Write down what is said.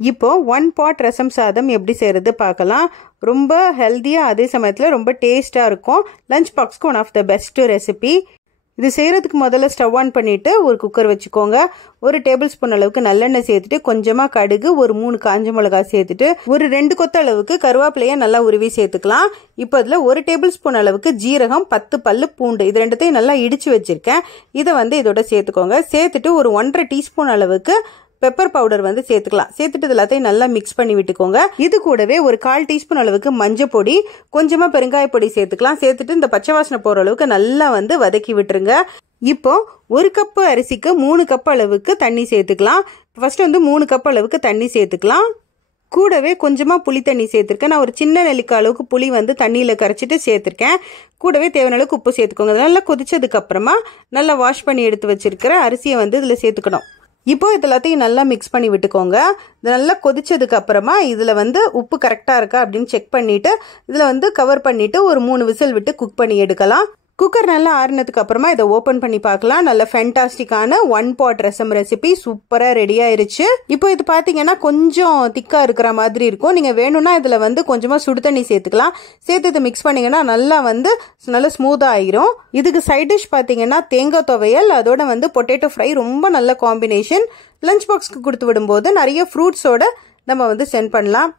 இப்போ 1 பாட் ரசம் சாதம் எப்படி செய்கிறது பார்க்கலாம். ரொம்ப ஹெல்த்தியாக அதே சமயத்தில் ரொம்ப டேஸ்ட்டாக இருக்கும். லஞ்ச் பாக்ஸ்க்கு one of the best recipe. இது செய்கிறதுக்கு முதல்ல ஸ்டவ் ஆன் பண்ணிவிட்டு ஒரு குக்கர் வச்சுக்கோங்க. 1 டேபிள் ஸ்பூன் அளவுக்கு நல்லெண்ணெய் சேர்த்துட்டு கொஞ்சமாக கடுகு, ஒரு 3 காஞ்ச மிளகாய் சேர்த்துட்டு ஒரு 2 கொத்த அளவுக்கு கருவேப்பிலையை நல்லா உருவி சேர்த்துக்கலாம். இப்போ அதில் 1 டேபிள் ஸ்பூன் அளவுக்கு ஜீரகம், 10 பல்லு பூண்டு, இது ரெண்டுத்தையும் நல்லா இடித்து வச்சுருக்கேன். இதை இதோட சேர்த்துக்கோங்க. சேர்த்துட்டு ஒரு 1.5 டீஸ்பூன் அளவுக்கு பெப்பர் பவுடர் சேர்த்துக்கலாம். சேர்த்துட்டு எல்லாத்தையும் நல்லா மிக்ஸ் பண்ணி விட்டுக்கோங்க. இது கூடவே ஒரு 1/4 டீஸ்பூன் அளவுக்கு மஞ்சள் பொடி, கொஞ்சமா பெருங்காய பொடி சேர்த்துக்கலாம். சேர்த்துட்டு இந்த பச்சை வாசனை போற அளவுக்கு நல்லா வதக்கி விட்டுருங்க. இப்போ 1 கப் அரிசிக்கு 3 கப் அளவுக்கு தண்ணி சேர்த்துக்கலாம். ஃபர்ஸ்ட் 3 கப் அளவுக்கு தண்ணி சேர்த்துக்கலாம். கூடவே கொஞ்சமா புளி தண்ணி சேர்த்துருக்கேன். நான் ஒரு சின்ன நெல்லிக்காய் அளவுக்கு புளி தண்ணியில் கரைச்சிட்டு சேர்த்துருக்கேன். கூடவே தேவையான அளவுக்கு உப்பு சேர்த்துக்கோங்க. நல்லா கொதிச்சதுக்கு அப்புறமா நல்லா வாஷ் பண்ணி எடுத்து வச்சிருக்கிற அரிசியை இதில் சேர்த்துக்கணும். இப்போ இது எல்லாத்தையும் நல்லா மிக்ஸ் பண்ணி விட்டுக்கோங்க. இது நல்லா கொதிச்சதுக்கு அப்புறமா இதில் உப்பு கரெக்டாக இருக்கா அப்படின்னு செக் பண்ணிட்டு இதில் கவர் பண்ணிட்டு ஒரு 3 விசில் விட்டு குக் பண்ணி எடுக்கலாம். குக்கர் நல்லா ஆறுனதுக்கு அப்புறமா இதை ஓப்பன் பண்ணி பார்க்கலாம். நல்ல ஃபேண்டாஸ்டிக்கான 1 பாட் ரசம் ரெசிபி சூப்பராக ரெடி ஆயிருச்சு. இப்போ இது பார்த்தீங்கன்னா கொஞ்சம் திக்காக இருக்கிற மாதிரி இருக்கும். நீங்கள் வேணும்னா இதில் கொஞ்சமாக சுடு தண்ணி சேர்த்துக்கலாம். சேர்த்து இதை மிக்ஸ் பண்ணிங்கன்னா நல்லா நல்லா ஸ்மூத்தாக ஆயிரும். இதுக்கு சைட் டிஷ் பார்த்தீங்கன்னா தேங்காய் துவையல், அதோட பொட்டேட்டோ ஃப்ரை ரொம்ப நல்ல காம்பினேஷன். லஞ்ச் பாக்ஸ்க்கு கொடுத்து விடும்போது நிறைய ஃப்ரூட்ஸோட நம்ம சென்ட் பண்ணலாம்.